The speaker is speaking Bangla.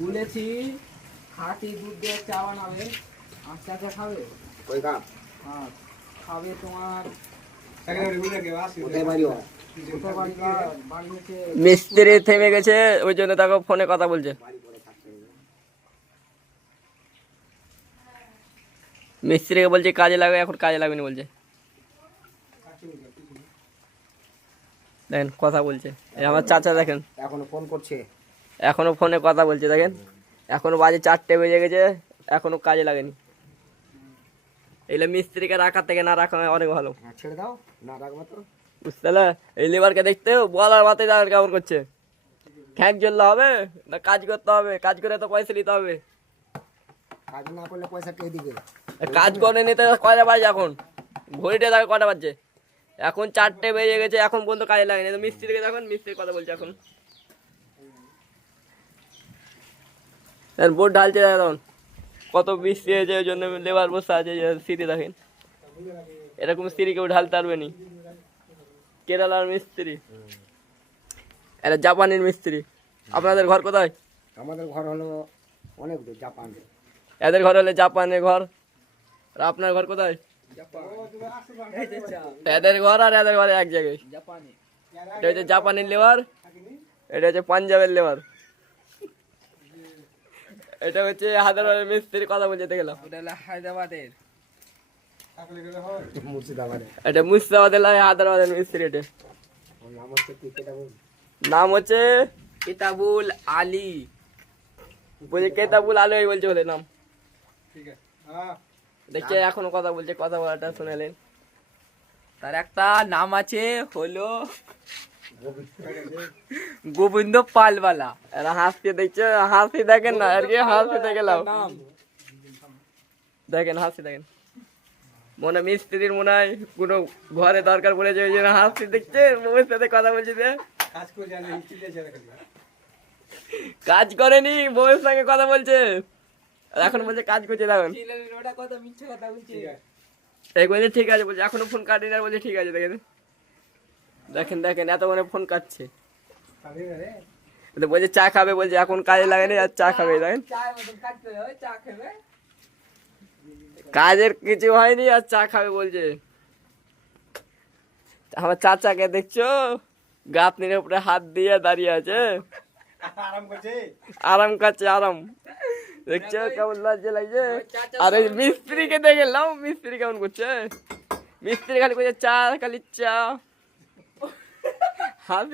বলেছি খাঁটি দুধ দিয়ে চা বানাবে, আর চা চা খাবে। হ্যাঁ খাবে তোমার মিস্ত্রি থেমে গেছে, ওই জন্য তাকে ফোনে কথা বলছে। মিস্ত্রিকে বলছে কাজে লাগবে, এখন কাজে লাগবে না বলছে। দেখেন কথা বলছে, এই আমার চাচা দেখেন এখনো ফোন করছে। এখনো ফোনে কথা বলছে। দেখেন এখনো বাজে 4টে বেজে গেছে, এখনো কাজে লাগেনি। এগুলো মিস্ত্রিকে রাখার থেকে না রাখা অনেক ভালো। ছেড়ে দাও, না রাখবো তো। বুঝতে পারলে? এই লেবারকে দেখতে বলার মাথায় যাবেন কেমন করছে। খ্যাঁক জ্বললে হবে না, কাজ করতে হবে, কাজ করে তো পয়সা নিতে হবে। কাজ না করলে পয়সা কে দিবে? কাজ করে নিতে কয়টা বাজে এখন? ঘড়িটা দেখো কটা বাজছে, এখন 4টে বেজে গেছে, এখন পর্যন্ত কাজে লাগেনি। তো মিস্ত্রিকে দেখুন, মিস্ত্রির কথা বলছে এখন। বোর্ড ঢালছে এখন, কত বৃষ্টি হয়েছে, ওই জন্য লেবার বসে আছে। সিঁড়ি দেখেন, এরকম সিঁড়ি কেউ ঢালতে পারবে নি। কেরালার মিস্ত্রি, এটা জাপানের মিস্ত্রি। আপনাদের ঘর কোথায়? আমাদের ঘর হলো অনেক দূর, জাপান। এদের ঘর হলে জাপানের ঘর, আর আপনার ঘর কোথায়? এদের ঘর আর এদের ঘরে এক জায়গায়। জাপানি এটা হচ্ছে জাপানের লেবার, এটা হচ্ছে পাঞ্জাবের লেবার। এটা হচ্ছে হায়দ্রাবাদের মিস্ত্রির কথা বলতে গেলাম। ওটা হলো হায়দ্রাবাদের। মুর্শিদাবাদে। এটা মুর্শিদাবাদের লাগে, হায়দ্রাবাদের মিস্ত্রি। এটা নাম হচ্ছে কি কেতাবুল? নাম হচ্ছে কিতাবুল আলী। বলছে কেতাবুল আলী বলছে ওদের নাম। দেখছে এখনো কথা বলছে, কথা বলাটা শুনেলেন। তার একটা নাম আছে হলো গোবিন্দ পালওয়ালা। এরা হাসতে দেখছে, হাসি দেখেন না আর কি, হাসি দেখে লাও। দেখেন হাসি দেখেন, মনে মিস্ত্রির মনে হয় কোনো ঘরে দরকার পড়েছে, ওই জন্য হাসি দেখছে, বউয়ের সাথে কথা বলছে। যে কাজ করেনি, বউয়ের সঙ্গে কথা বলছে, আর এখন বলছে কাজ করছে। দেখুন ওটা কত মিথ্যে কথা বলছে। এই বলছে ঠিক আছে, বলছে এখনো ফোন কাটেনি, আর বলছে ঠিক আছে। দেখেন দেখেন দেখেন, এত মানে ফোন কাটছে। বলছে চা খাবে, বলছে এখন কাজে লাগেনি, আর চা খাবে। দেখেন চা খাবে, কাজের কিছু হয়নি, আর চা খাবে বলছে। আমার চাচাকে দেখছো, গাঁথনির উপরে হাত দিয়ে দাঁড়িয়ে আছে, আরাম করছে, আরাম। দেখছো কেমন লজ্জা লাগছে। আর এই মিস্ত্রিকে দেখে লাও, মিস্ত্রি কেমন করছে। মিস্ত্রি খালি করছে চা, খালি চা। হাত